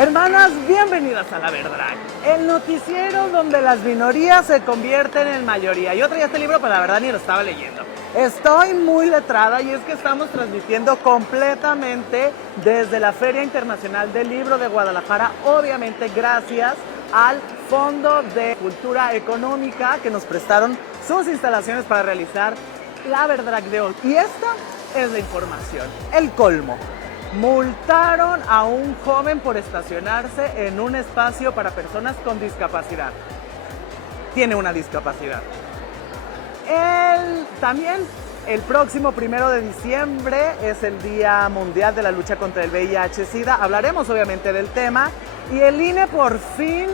Hermanas, bienvenidas a La Verdrag, el noticiero donde las minorías se convierten en mayoría. Yo traía este libro, pero la verdad ni lo estaba leyendo. Estoy muy letrada y es que estamos transmitiendo completamente desde la Feria Internacional del Libro de Guadalajara, obviamente gracias al Fondo de Cultura Económica que nos prestaron sus instalaciones para realizar La Verdrag de hoy. Y esta es la información, el colmo. Multaron a un joven por estacionarse en un espacio para personas con discapacidad. Tiene una discapacidad. También el próximo 1 de diciembre es el Día Mundial de la Lucha contra el VIH-Sida. Hablaremos obviamente del tema. Y el INE por fin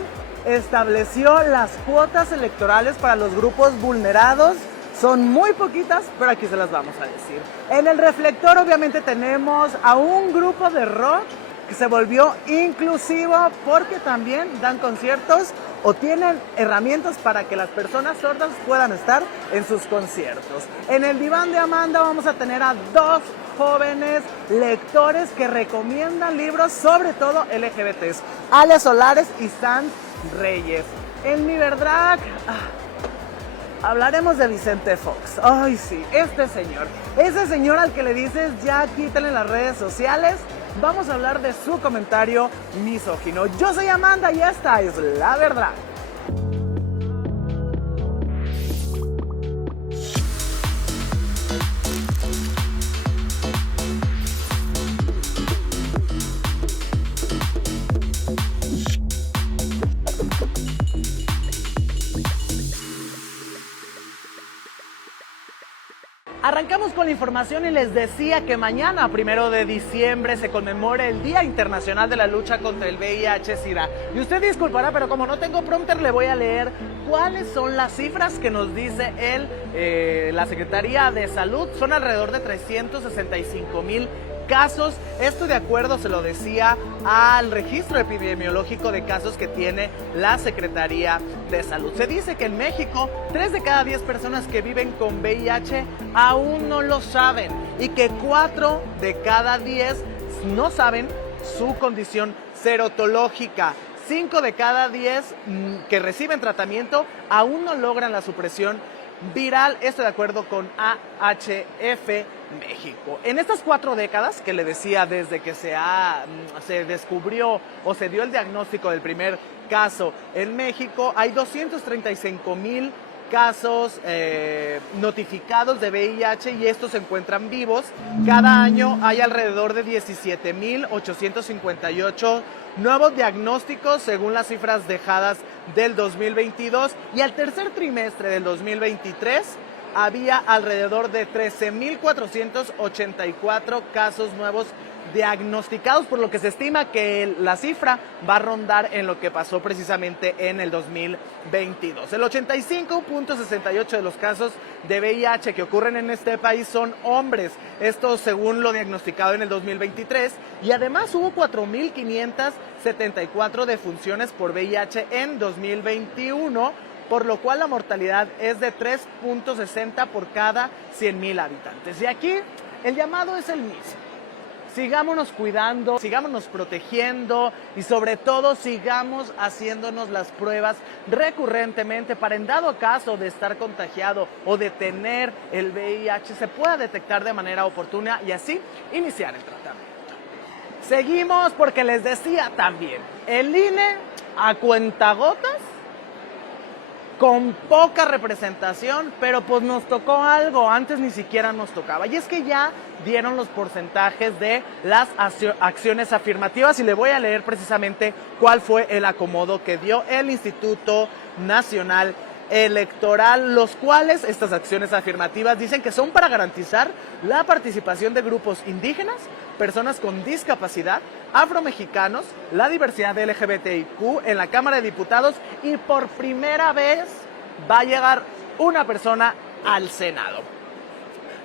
estableció las cuotas electorales para los grupos vulnerados. Son muy poquitas, pero aquí se las vamos a decir. En el reflector obviamente tenemos a un grupo de rock que se volvió inclusivo porque también dan conciertos o tienen herramientas para que las personas sordas puedan estar en sus conciertos. En el diván de Amanda vamos a tener a dos jóvenes lectores que recomiendan libros, sobre todo LGBTs, Ale Solares y Sans Reyes. En Mi Verdrag hablaremos de Vicente Fox. Ay, sí, ese señor al que le dices ya quítale las redes sociales. Vamos a hablar de su comentario misógino. Yo soy Amanda y esta es La Verdrag. Arrancamos con la información y les decía que mañana, 1 de diciembre, se conmemora el Día Internacional de la Lucha contra el VIH-Sida. Y usted disculpará, pero como no tengo prompter, le voy a leer cuáles son las cifras que nos dice la Secretaría de Salud. Son alrededor de 365,000 casos. Esto de acuerdo, se lo decía, al registro epidemiológico de casos que tiene la Secretaría de Salud. Se dice que en México 3 de cada 10 personas que viven con VIH aún no lo saben y que 4 de cada 10 no saben su condición serológica. 5 de cada 10 que reciben tratamiento aún no logran la supresión viral, esto de acuerdo con AHF México. En estas 4 décadas que le decía, desde que se descubrió o se dio el diagnóstico del primer caso en México, hay 235,000 casos notificados de VIH y estos se encuentran vivos. Cada año hay alrededor de 17,858 nuevos diagnósticos según las cifras dejadas del 2022, y al tercer trimestre del 2023 había alrededor de 13,484 casos nuevos diagnosticados, por lo que se estima que la cifra va a rondar en lo que pasó precisamente en el 2022. El 85,68% de los casos de VIH que ocurren en este país son hombres, esto según lo diagnosticado en el 2023, y además hubo 4,574 defunciones por VIH en 2021, por lo cual la mortalidad es de 3,60 por cada 100,000 habitantes. Y aquí el llamado es el mismo. Sigámonos cuidando, sigámonos protegiendo y sobre todo sigamos haciéndonos las pruebas recurrentemente para, en dado caso de estar contagiado o de tener el VIH, se pueda detectar de manera oportuna y así iniciar el tratamiento. Seguimos porque les decía también, el INE a cuentagotas, con poca representación, pero pues nos tocó algo, antes ni siquiera nos tocaba. Y es que ya dieron los porcentajes de las acciones afirmativas y le voy a leer precisamente cuál fue el acomodo que dio el Instituto Nacional Electoral, los cuales estas acciones afirmativas dicen que son para garantizar la participación de grupos indígenas, personas con discapacidad, afromexicanos, la diversidad LGBTIQ en la Cámara de Diputados, y por primera vez va a llegar una persona al Senado.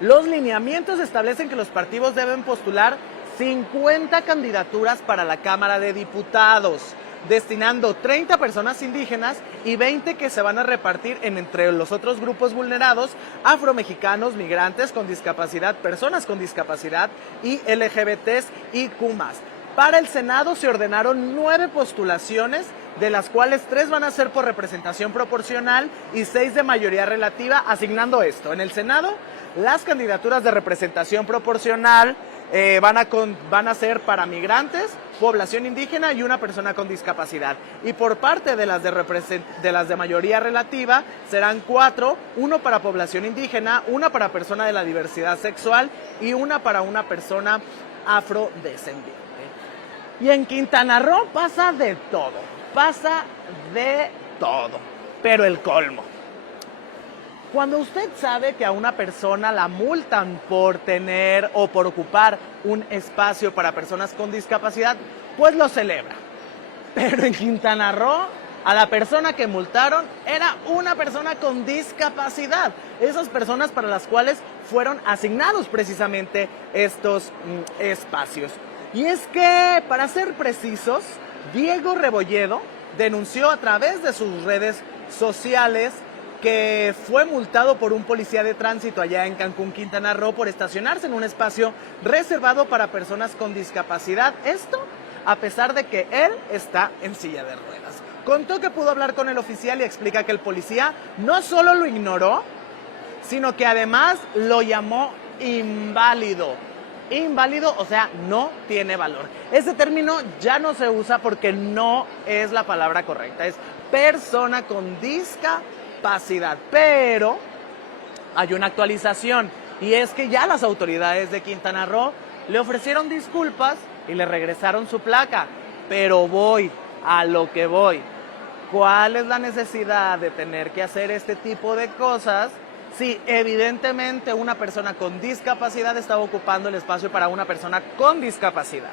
Los lineamientos establecen que los partidos deben postular 50 candidaturas para la Cámara de Diputados, destinando 30 personas indígenas y 20 que se van a repartir entre los otros grupos vulnerados, afromexicanos, migrantes con discapacidad, personas con discapacidad y LGBTs y Q+. Para el Senado se ordenaron 9 postulaciones, de las cuales 3 van a ser por representación proporcional y 6 de mayoría relativa, asignando esto. En el Senado, las candidaturas de representación proporcional van a ser para migrantes, población indígena y una persona con discapacidad. Y por parte de las de mayoría relativa serán 4, 1 para población indígena, 1 para persona de la diversidad sexual y 1 para una persona afrodescendiente. Y en Quintana Roo pasa de todo, pero el colmo. Cuando usted sabe que a una persona la multan por tener o por ocupar un espacio para personas con discapacidad, pues lo celebra. Pero en Quintana Roo, a la persona que multaron era una persona con discapacidad. Esas personas para las cuales fueron asignados precisamente estos espacios. Y es que, para ser precisos, Diego Rebolledo denunció a través de sus redes sociales que fue multado por un policía de tránsito allá en Cancún, Quintana Roo, por estacionarse en un espacio reservado para personas con discapacidad. Esto a pesar de que él está en silla de ruedas. Contó que pudo hablar con el oficial y explica que el policía no solo lo ignoró, sino que además lo llamó inválido. Inválido, o sea, no tiene valor. Ese término ya no se usa porque no es la palabra correcta, es persona con discapacidad. Pero hay una actualización y es que ya las autoridades de Quintana Roo le ofrecieron disculpas y le regresaron su placa. Pero voy a lo que voy. ¿Cuál es la necesidad de tener que hacer este tipo de cosas si evidentemente una persona con discapacidad estaba ocupando el espacio para una persona con discapacidad?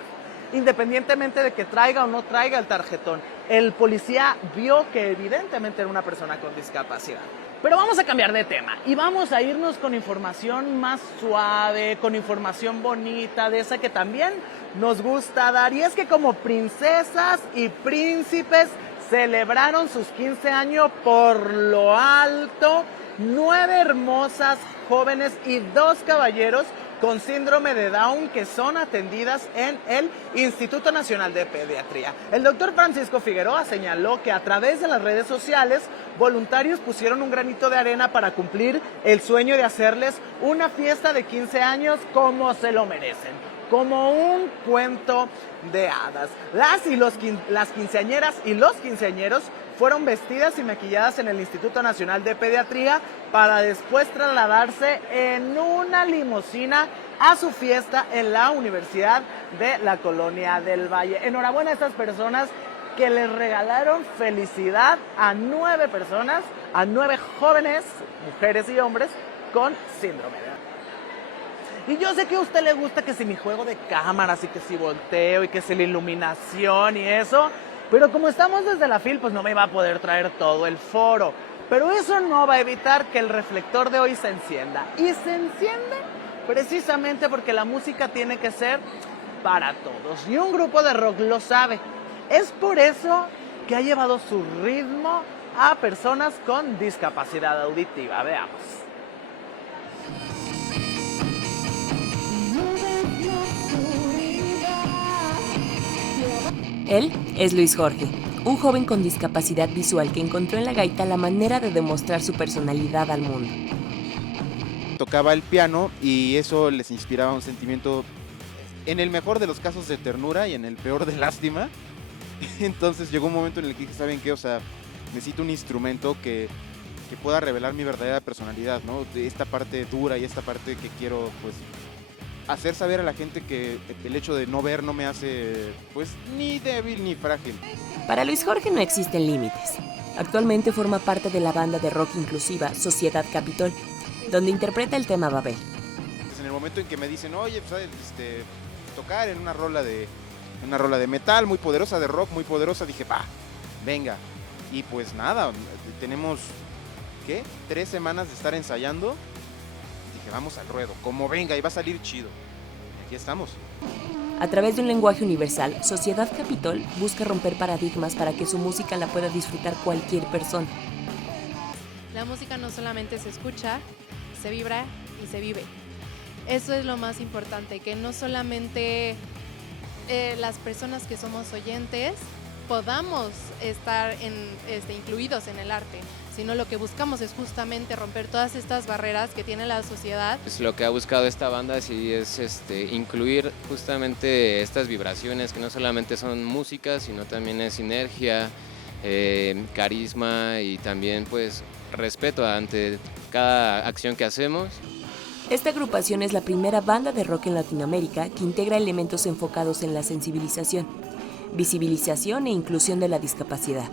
Independientemente de que traiga o no traiga el tarjetón, el policía vio que evidentemente era una persona con discapacidad. Pero vamos a cambiar de tema y vamos a irnos con información más suave, con información bonita, de esa que también nos gusta dar. Y es que como princesas y príncipes celebraron sus 15 años por lo alto, 9 hermosas jóvenes y 2 caballeros con síndrome de Down que son atendidas en el Instituto Nacional de Pediatría. El doctor Francisco Figueroa señaló que a través de las redes sociales, voluntarios pusieron un granito de arena para cumplir el sueño de hacerles una fiesta de 15 años como se lo merecen, como un cuento de hadas. Las quinceañeras y los quinceañeros fueron vestidas y maquilladas en el Instituto Nacional de Pediatría para después trasladarse en una limusina a su fiesta en la Universidad de la Colonia del Valle. Enhorabuena a estas personas que les regalaron felicidad a 9 personas, a 9 jóvenes, mujeres y hombres, con síndrome de Down. Y yo sé que a usted le gusta que si mi juego de cámaras y que si volteo y que si la iluminación y eso, pero como estamos desde la FIL, pues no me va a poder traer todo el foro. Pero eso no va a evitar que el reflector de hoy se encienda. Y se enciende precisamente porque la música tiene que ser para todos. Y un grupo de rock lo sabe. Es por eso que ha llevado su ritmo a personas con discapacidad auditiva. Veamos. Él es Luis Jorge, un joven con discapacidad visual que encontró en la gaita la manera de demostrar su personalidad al mundo. Tocaba el piano y eso les inspiraba un sentimiento, en el mejor de los casos, de ternura y en el peor de lástima. Entonces llegó un momento en el que dije, ¿saben qué? O sea, necesito un instrumento que pueda revelar mi verdadera personalidad, ¿no? De esta parte dura y esta parte que quiero, pues, hacer saber a la gente que el hecho de no ver no me hace, pues, ni débil ni frágil. Para Luis Jorge no existen límites. Actualmente forma parte de la banda de rock inclusiva Sociedad Capitol, donde interpreta el tema Babel. En el momento en que me dicen, oye, pues, tocar en una rola de metal muy poderosa, de rock muy poderosa, dije, va, venga. Y pues nada, tenemos, ¿qué? 3 semanas de estar ensayando. Dije, vamos al ruedo, como venga, y va a salir chido. Y aquí estamos. A través de un lenguaje universal, Sociedad Capitol busca romper paradigmas para que su música la pueda disfrutar cualquier persona. La música no solamente se escucha, se vibra y se vive. Eso es lo más importante, que no solamente las personas que somos oyentes podamos estar incluidos en el arte, sino lo que buscamos es justamente romper todas estas barreras que tiene la sociedad. Pues lo que ha buscado esta banda sí es incluir justamente estas vibraciones que no solamente son música, sino también es sinergia, carisma y también pues respeto ante cada acción que hacemos. Esta agrupación es la primera banda de rock en Latinoamérica que integra elementos enfocados en la sensibilización, visibilización e inclusión de la discapacidad.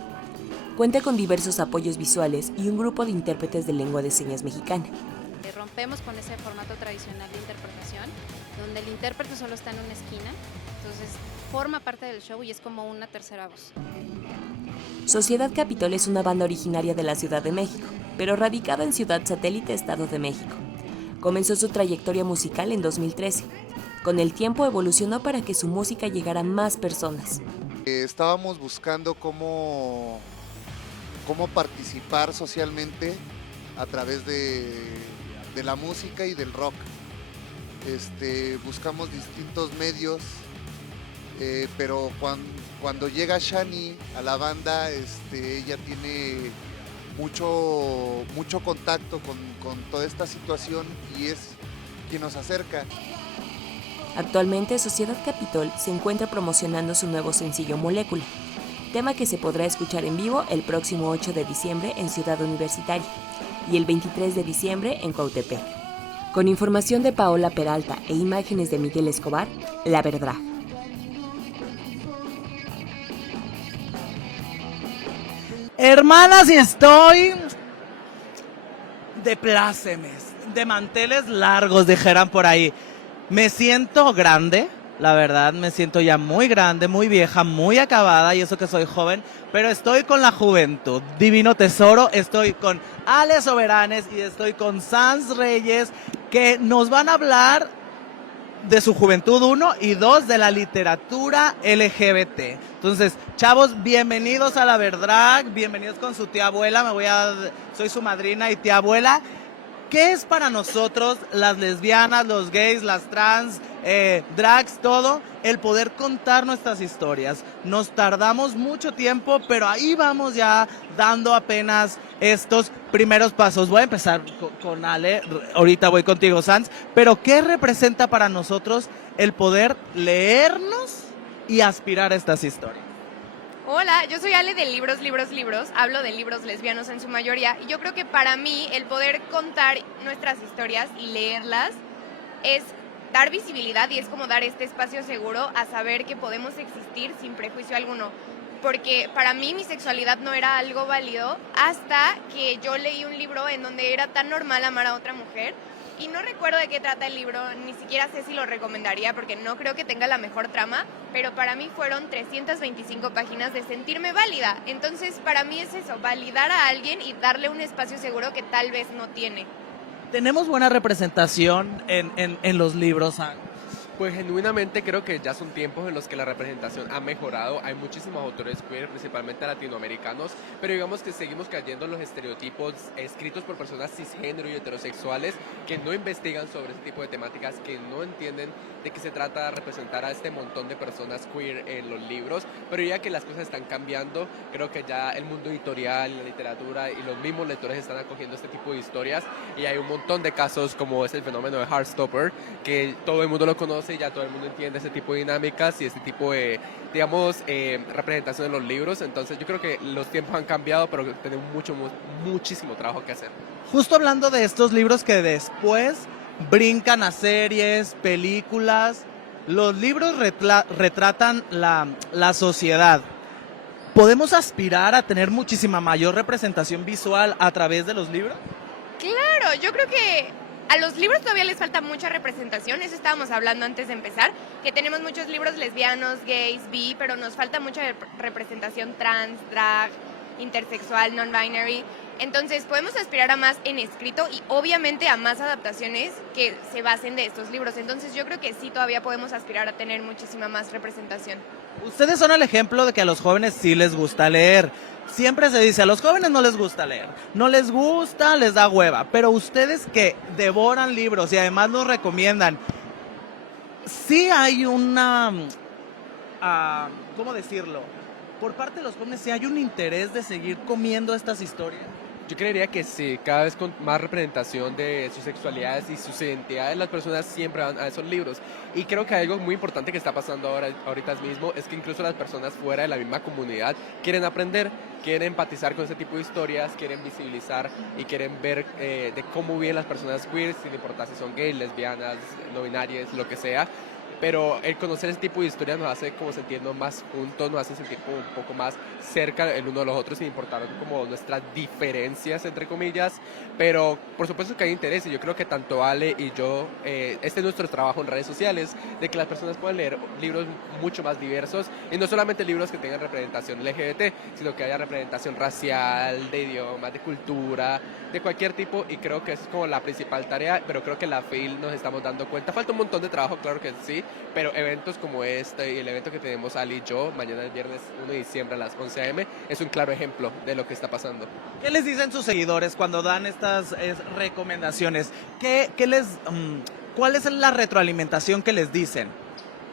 Cuenta con diversos apoyos visuales y un grupo de intérpretes de lengua de señas mexicana. Rompemos con ese formato tradicional de interpretación, donde el intérprete solo está en una esquina, entonces forma parte del show y es como una tercera voz. Sociedad Capitol es una banda originaria de la Ciudad de México, pero radicada en Ciudad Satélite, Estado de México. Comenzó su trayectoria musical en 2013. Con el tiempo evolucionó para que su música llegara a más personas. Estábamos buscando cómo participar socialmente a través de la música y del rock. Buscamos distintos medios, pero cuando llega Shani a la banda, ella tiene mucho contacto con toda esta situación y es quien nos acerca. Actualmente, Sociedad Capitol se encuentra promocionando su nuevo sencillo Molécula, tema que se podrá escuchar en vivo el próximo 8 de diciembre en Ciudad Universitaria y el 23 de diciembre en Cuautepec. Con información de Paola Peralta e imágenes de Miguel Escobar, La Verdad. Hermanas, y estoy de plácemes, de manteles largos, dijeran por ahí. Me siento grande, la verdad, me siento ya muy grande, muy vieja, muy acabada, y eso que soy joven, pero estoy con la juventud. Divino Tesoro, estoy con Ale Soberanes y estoy con Sans Reyes, que nos van a hablar de su juventud, 1, y 2, de la literatura LGBT. Entonces, chavos, bienvenidos a La Verdad, bienvenidos con su tía abuela, soy su madrina y tía abuela. ¿Qué es para nosotros, las lesbianas, los gays, las trans, drags, todo, el poder contar nuestras historias? Nos tardamos mucho tiempo, pero ahí vamos ya dando apenas estos primeros pasos. Voy a empezar con Ale, ahorita voy contigo, Sans, pero ¿qué representa para nosotros el poder leernos y aspirar a estas historias? Hola, yo soy Ale de Libros, hablo de libros lesbianos en su mayoría, y yo creo que para mí el poder contar nuestras historias y leerlas es dar visibilidad y es como dar este espacio seguro a saber que podemos existir sin prejuicio alguno, porque para mí mi sexualidad no era algo válido hasta que yo leí un libro en donde era tan normal amar a otra mujer. Y no recuerdo de qué trata el libro, ni siquiera sé si lo recomendaría porque no creo que tenga la mejor trama, pero para mí fueron 325 páginas de sentirme válida. Entonces, para mí es eso, validar a alguien y darle un espacio seguro que tal vez no tiene. ¿Tenemos buena representación en los libros, Ana? Pues genuinamente creo que ya son tiempos en los que la representación ha mejorado. Hay muchísimos autores queer, principalmente latinoamericanos, pero digamos que seguimos cayendo en los estereotipos escritos por personas cisgénero y heterosexuales que no investigan sobre ese tipo de temáticas, que no entienden de qué se trata representar a este montón de personas queer en los libros. Pero ya que las cosas están cambiando, creo que ya el mundo editorial, la literatura y los mismos lectores están acogiendo este tipo de historias, y hay un montón de casos como es el fenómeno de Heartstopper, que todo el mundo lo conoce y ya todo el mundo entiende ese tipo de dinámicas y este tipo de, digamos, representación en los libros. Entonces yo creo que los tiempos han cambiado, pero tenemos muchísimo trabajo que hacer. Justo hablando de estos libros que después brincan a series, películas, los libros retratan la sociedad. ¿Podemos aspirar a tener muchísima mayor representación visual a través de los libros? Claro, yo creo que a los libros todavía les falta mucha representación, eso estábamos hablando antes de empezar, que tenemos muchos libros lesbianos, gays, bi, pero nos falta mucha representación trans, drag, intersexual, non-binary. Entonces podemos aspirar a más en escrito y obviamente a más adaptaciones que se basen de estos libros. Entonces yo creo que sí todavía podemos aspirar a tener muchísima más representación. Ustedes son el ejemplo de que a los jóvenes sí les gusta leer. Siempre se dice, a los jóvenes no les gusta leer, no les gusta, les da hueva, pero ustedes que devoran libros y además los recomiendan, sí hay ¿cómo decirlo? Por parte de los jóvenes, ¿sí hay un interés de seguir comiendo estas historias? Yo creería que sí, cada vez con más representación de sus sexualidades y sus identidades, las personas siempre van a esos libros. Y creo que algo muy importante que está pasando ahorita mismo es que incluso las personas fuera de la misma comunidad quieren aprender, quieren empatizar con ese tipo de historias, quieren visibilizar y quieren ver de cómo viven las personas queer, sin importar si son gays, lesbianas, no binarias, lo que sea. Pero el conocer ese tipo de historias nos hace como sentirnos más juntos, nos hace sentir como un poco más cerca el uno de los otros, sin importar como nuestras diferencias, entre comillas. Pero por supuesto que hay interés y yo creo que tanto Ale y yo, este es nuestro trabajo en redes sociales, de que las personas puedan leer libros mucho más diversos y no solamente libros que tengan representación LGBT, sino que haya representación racial, de idiomas, de cultura, de cualquier tipo, y creo que es como la principal tarea, pero creo que la FIL nos estamos dando cuenta. Falta un montón de trabajo, claro que sí, pero eventos como este y el evento que tenemos Ali y yo mañana el viernes 1 de diciembre a las 11 a.m. es un claro ejemplo de lo que está pasando. ¿Qué les dicen sus seguidores cuando dan estas recomendaciones? ¿Cuál es la retroalimentación que les dicen?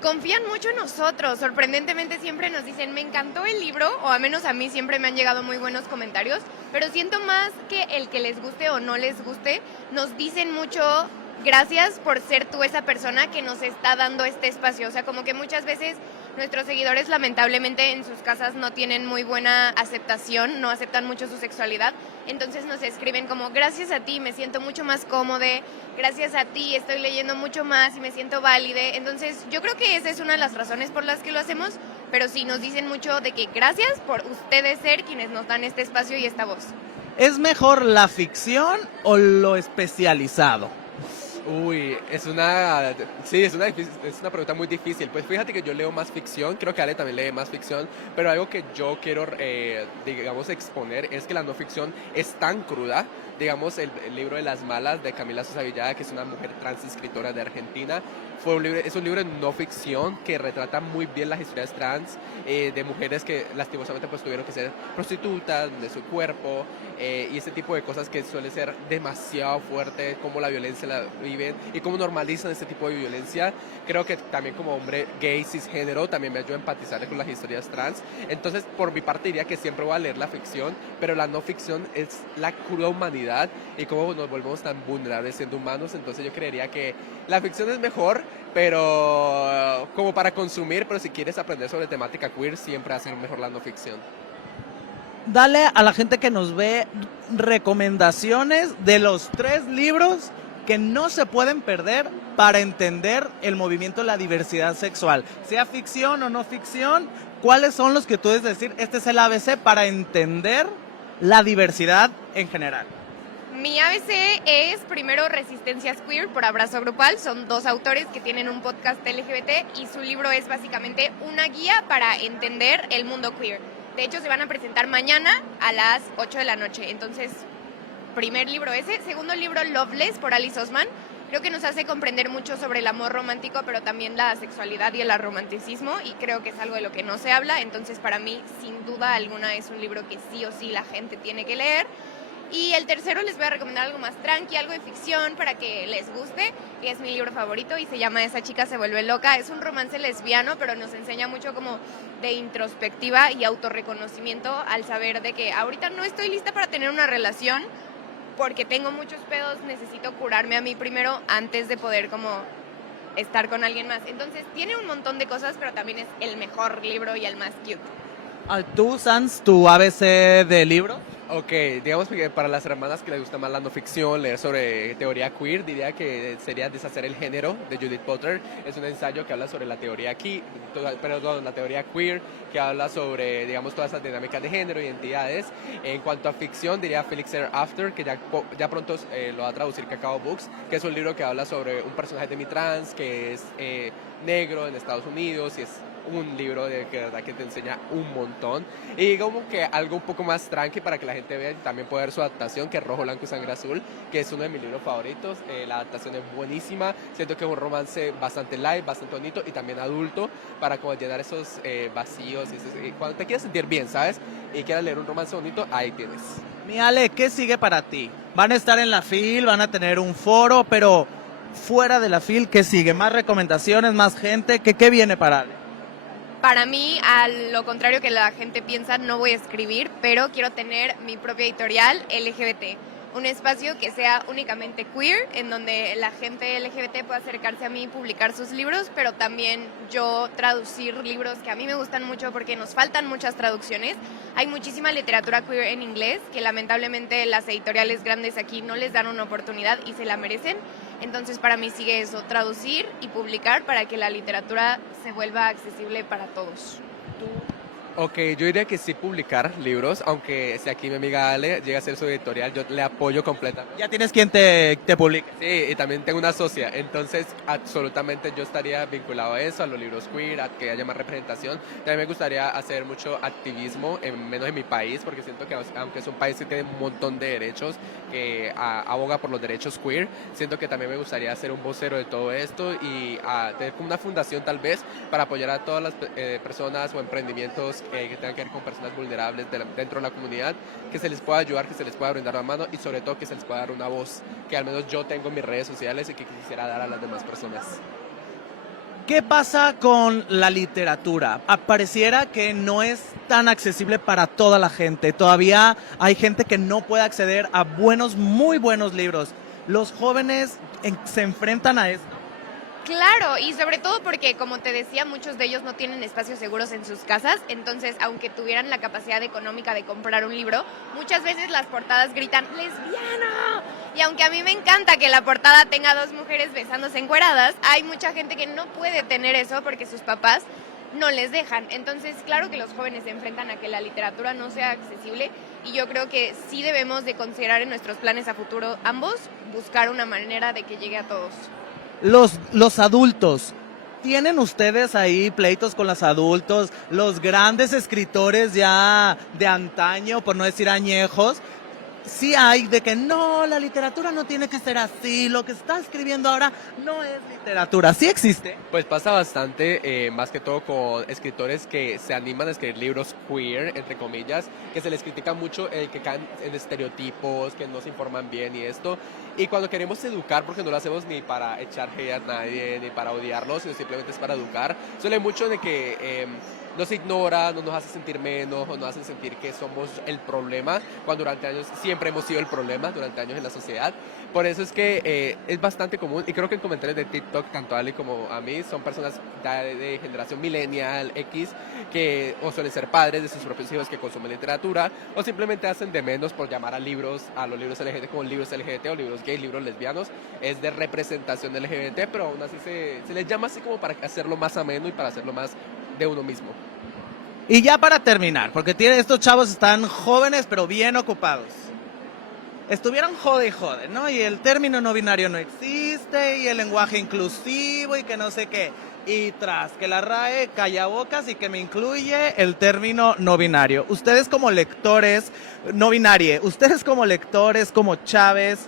Confían mucho en nosotros, sorprendentemente siempre nos dicen, me encantó el libro, o a menos a mí siempre me han llegado muy buenos comentarios, pero siento más que el que les guste o no les guste, nos dicen mucho, gracias por ser tú esa persona que nos está dando este espacio, o sea, como que muchas veces nuestros seguidores lamentablemente en sus casas no tienen muy buena aceptación, no aceptan mucho su sexualidad, entonces nos escriben como gracias a ti me siento mucho más cómodo, gracias a ti estoy leyendo mucho más y me siento válide, entonces yo creo que esa es una de las razones por las que lo hacemos, pero sí nos dicen mucho de que gracias por ustedes ser quienes nos dan este espacio y esta voz. ¿Es mejor la ficción o lo especializado? Uy, es una pregunta muy difícil. Pues fíjate que yo leo más ficción, creo que Ale también lee más ficción, pero algo que yo quiero, digamos, exponer es que la no ficción es tan cruda. Digamos, el libro de Las Malas de Camila Sosa Villada, que es una mujer trans escritora de Argentina, es un libro de no ficción que retrata muy bien las historias trans de mujeres que lastimosamente pues tuvieron que ser prostitutas de su cuerpo y ese tipo de cosas que suele ser demasiado fuerte, cómo la violencia la viven y cómo normalizan este tipo de violencia. Creo que también como hombre gay cisgénero también me ayuda a empatizar con las historias trans. Entonces, por mi parte diría que siempre voy a leer la ficción, pero la no ficción es la cruda humanidad y cómo nos volvemos tan vulnerables siendo humanos. Entonces yo creería que la ficción es mejor, pero como para consumir, pero si quieres aprender sobre temática queer, siempre va a ser mejor la no ficción. Dale a la gente que nos ve recomendaciones de los 3 libros que no se pueden perder para entender el movimiento de la diversidad sexual, sea ficción o no ficción. ¿Cuáles son los que tú debes decir? Este es el ABC para entender la diversidad en general. Mi ABC es primero Resistencias Queer por Abrazo Grupal, son 2 autores que tienen un podcast LGBT y su libro es básicamente una guía para entender el mundo queer. De hecho se van a presentar mañana a las 8 de la noche, entonces primer libro ese. Segundo libro Loveless por Alice Oseman, creo que nos hace comprender mucho sobre el amor romántico pero también la sexualidad y el romanticismo y creo que es algo de lo que no se habla, entonces para mí sin duda alguna es un libro que sí o sí la gente tiene que leer. Y el tercero les voy a recomendar algo más tranqui, algo de ficción para que les guste, que es mi libro favorito y se llama Esa chica se vuelve loca. Es un romance lesbiano, pero nos enseña mucho como de introspectiva y autorreconocimiento al saber de que ahorita no estoy lista para tener una relación porque tengo muchos pedos, necesito curarme a mí primero antes de poder como estar con alguien más. Entonces tiene un montón de cosas, pero también es el mejor libro y el más cute. ¿Tú, Sans, tu ABC de libro? Ok, digamos que para las hermanas que les gusta más la no ficción, leer sobre teoría queer, diría que sería Deshacer el género de Judith Butler. Es un ensayo que habla sobre la teoría la teoría queer, que habla sobre, digamos, todas esas dinámicas de género, identidades. En cuanto a ficción, diría Felix Ever After, que ya pronto lo va a traducir Cacao Books, que es un libro que habla sobre un personaje demi-trans que es negro en Estados Unidos y es un libro de verdad que te enseña un montón y como que algo un poco más tranqui para que la gente vea y también pueda ver su adaptación, que es Rojo, Blanco y Sangre Azul, que es uno de mis libros favoritos. La adaptación es buenísima, siento que es un romance bastante light, bastante bonito y también adulto para como llenar esos vacíos y cuando te quieres sentir bien, ¿sabes? Y quieras leer un romance bonito, ahí tienes. Mi Ale, ¿qué sigue para ti? Van a estar en la FIL, van a tener un foro, pero fuera de la FIL, ¿qué sigue? ¿Más recomendaciones, más gente? ¿Qué viene para Ale? para mí, a lo contrario que la gente piensa, no voy a escribir, pero quiero tener mi propia editorial LGBT. Un espacio que sea únicamente queer, en donde la gente LGBT pueda acercarse a mí y publicar sus libros, pero también yo traducir libros que a mí me gustan mucho porque nos faltan muchas traducciones. Hay muchísima literatura queer en inglés que lamentablemente las editoriales grandes aquí no les dan una oportunidad y se la merecen. Entonces para mí sigue eso, traducir y publicar para que la literatura se vuelva accesible para todos. Ok, yo diría que sí publicar libros, aunque si aquí mi amiga Ale llega a ser su editorial, yo le apoyo completamente. Ya tienes quien te publique. Sí, y también tengo una socia, entonces absolutamente yo estaría vinculado a eso, a los libros queer, a que haya más representación. También me gustaría hacer mucho activismo, menos en mi país, porque siento que aunque es un país que tiene un montón de derechos, que aboga por los derechos queer, siento que también me gustaría ser un vocero de todo esto y tener como una fundación tal vez para apoyar a todas las personas o emprendimientos que tengan que ver con personas vulnerables dentro de la comunidad, que se les pueda ayudar, que se les pueda brindar la mano y sobre todo que se les pueda dar una voz que al menos yo tengo en mis redes sociales y que quisiera dar a las demás personas. ¿Qué pasa con la literatura? Pareciera que no es tan accesible para toda la gente. Todavía hay gente que no puede acceder a muy buenos libros. Los jóvenes se enfrentan a esto. Claro, y sobre todo porque, como te decía, muchos de ellos no tienen espacios seguros en sus casas, entonces, aunque tuvieran la capacidad económica de comprar un libro, muchas veces las portadas gritan ¡lesbiana! Y aunque a mí me encanta que la portada tenga dos mujeres besándose encueradas, hay mucha gente que no puede tener eso porque sus papás no les dejan. Entonces, claro que los jóvenes se enfrentan a que la literatura no sea accesible y yo creo que sí debemos de considerar en nuestros planes a futuro ambos, buscar una manera de que llegue a todos. Los adultos, ¿tienen ustedes ahí pleitos con los adultos? Los grandes escritores ya de antaño, por no decir añejos, sí hay de que no, la literatura no tiene que ser así, lo que está escribiendo ahora no es literatura, ¿sí existe? Pues pasa bastante, más que todo con escritores que se animan a escribir libros queer, entre comillas, que se les critica mucho que caen en estereotipos, que no se informan bien y esto. Y cuando queremos educar, porque no lo hacemos ni para echar hate a nadie, ni para odiarlos, sino simplemente es para educar, suele mucho de que nos ignora, no nos hace sentir menos, o nos hace sentir que somos el problema, cuando durante años siempre hemos sido el problema, durante años en la sociedad. Por eso es que es bastante común, y creo que en comentarios de TikTok, tanto a Ali como a mí, son personas de generación millennial, X, que o suelen ser padres de sus propios hijos que consumen literatura, o simplemente hacen de menos por llamar a los libros LGBT como libros LGBT o libros gays, libros lesbianos. Es de representación LGBT, pero aún así se les llama así como para hacerlo más ameno y para hacerlo más de uno mismo. Y ya para terminar, porque estos chavos están jóvenes pero bien ocupados. Estuvieron jode y jode, ¿no? Y el término no binario no existe, y el lenguaje inclusivo, y que no sé qué. Y tras que la RAE calla bocas y que me incluye el término no binario. Ustedes como lectores, no binarie, ustedes como lectores, como Chávez,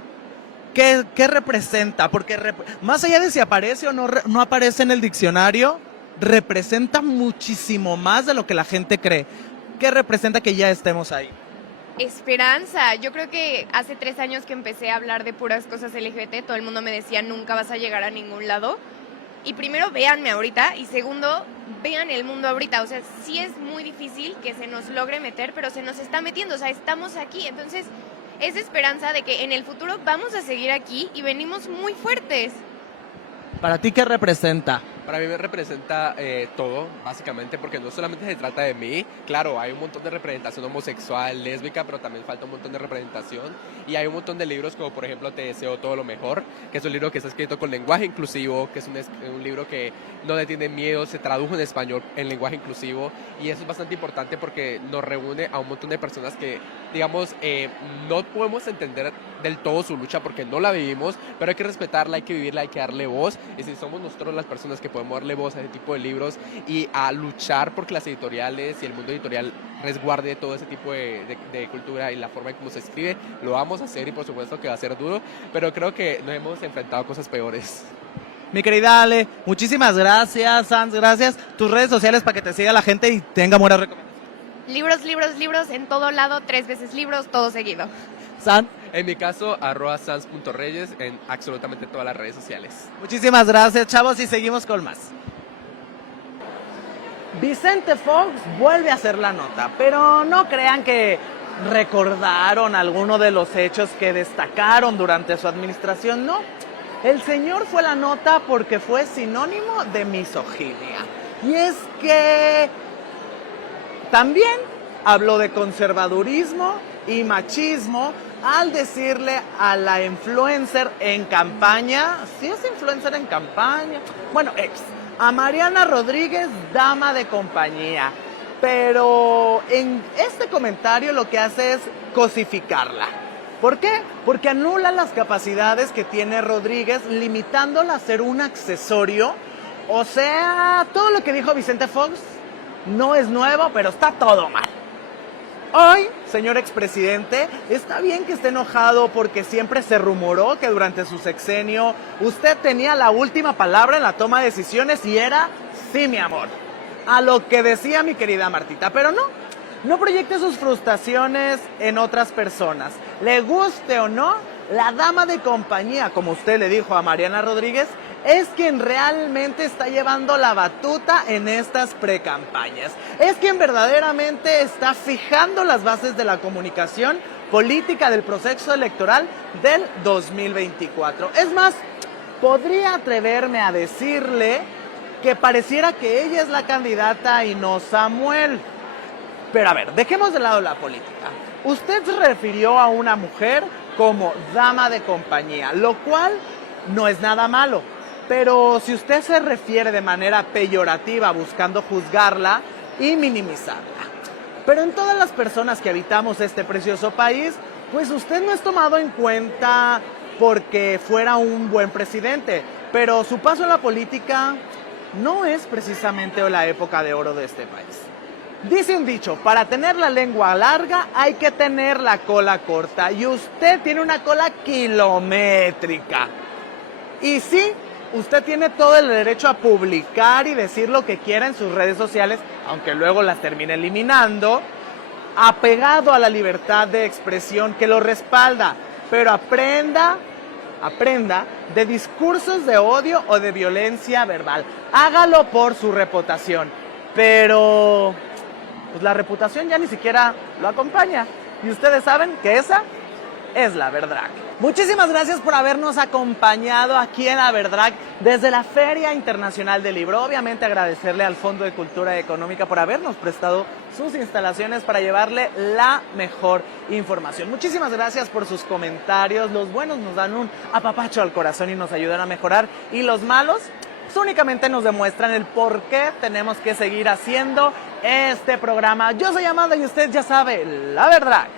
¿qué representa? Porque más allá de si aparece o no aparece en el diccionario, representa muchísimo más de lo que la gente cree. ¿Qué representa que ya estemos ahí? Esperanza. Yo creo que hace 3 años que empecé a hablar de puras cosas LGBT, todo el mundo me decía nunca vas a llegar a ningún lado. Y primero, véanme ahorita, y segundo, vean el mundo ahorita. O sea, sí es muy difícil que se nos logre meter, pero se nos está metiendo, o sea, estamos aquí. Entonces, es esperanza de que en el futuro vamos a seguir aquí y venimos muy fuertes. ¿Para ti qué representa? Para mí me representa todo, básicamente, porque no solamente se trata de mí. Claro, hay un montón de representación homosexual, lésbica, pero también falta un montón de representación. Y hay un montón de libros como, por ejemplo, Te deseo todo lo mejor, que es un libro que está escrito con lenguaje inclusivo, que es un libro que no le tiene miedo, se tradujo en español en lenguaje inclusivo. Y eso es bastante importante porque nos reúne a un montón de personas que, digamos, no podemos entender del todo su lucha porque no la vivimos, pero hay que respetarla, hay que vivirla, hay que darle voz. Y si somos nosotros las personas que podemos darle voz a ese tipo de libros y a luchar porque las editoriales y el mundo editorial resguarde todo ese tipo de cultura y la forma en cómo se escribe, lo vamos a hacer y por supuesto que va a ser duro, pero creo que nos hemos enfrentado a cosas peores. Mi querida Ale, muchísimas gracias, Sans, gracias. Tus redes sociales para que te siga la gente y tenga buenas recomendaciones. Libros, libros, libros, en todo lado, 3 veces libros, todo seguido. San. En mi caso, @sans.reyes en absolutamente todas las redes sociales. Muchísimas gracias, chavos, y seguimos con más. Vicente Fox vuelve a hacer la nota, pero no crean que recordaron alguno de los hechos que destacaron durante su administración, no. El señor fue la nota porque fue sinónimo de misoginia. Y es que también habló de conservadurismo y machismo al decirle a la influencer en campaña, ¿sí es influencer en campaña? Bueno, a Mariana Rodríguez, dama de compañía. Pero en este comentario lo que hace es cosificarla. ¿Por qué? Porque anula las capacidades que tiene Rodríguez, limitándola a ser un accesorio. O sea, todo lo que dijo Vicente Fox no es nuevo, pero está todo mal. Hoy, señor expresidente, está bien que esté enojado porque siempre se rumoró que durante su sexenio usted tenía la última palabra en la toma de decisiones y era sí, mi amor. A lo que decía mi querida Martita, pero no proyecte sus frustraciones en otras personas. Le guste o no, la dama de compañía, como usted le dijo a Mariana Rodríguez, es quien realmente está llevando la batuta en estas precampañas. Es quien verdaderamente está fijando las bases de la comunicación política del proceso electoral del 2024. Es más, podría atreverme a decirle que pareciera que ella es la candidata y no Samuel. Pero a ver, dejemos de lado la política. Usted se refirió a una mujer como dama de compañía, lo cual no es nada malo. Pero si usted se refiere de manera peyorativa buscando juzgarla y minimizarla. Pero en todas las personas que habitamos este precioso país, pues usted no es tomado en cuenta porque fuera un buen presidente. Pero su paso en la política no es precisamente la época de oro de este país. Dice un dicho, para tener la lengua larga hay que tener la cola corta. Y usted tiene una cola kilométrica. Y sí, usted tiene todo el derecho a publicar y decir lo que quiera en sus redes sociales, aunque luego las termine eliminando, apegado a la libertad de expresión que lo respalda. Pero aprenda de discursos de odio o de violencia verbal. Hágalo por su reputación. Pero pues la reputación ya ni siquiera lo acompaña. Y ustedes saben que esa es la Verdrag. Muchísimas gracias por habernos acompañado aquí en la Verdrag desde la Feria Internacional del Libro. Obviamente agradecerle al Fondo de Cultura Económica por habernos prestado sus instalaciones para llevarle la mejor información. Muchísimas gracias por sus comentarios. Los buenos nos dan un apapacho al corazón y nos ayudan a mejorar. Y los malos únicamente nos demuestran el por qué tenemos que seguir haciendo este programa. Yo soy Amanda y usted ya sabe, la Verdrag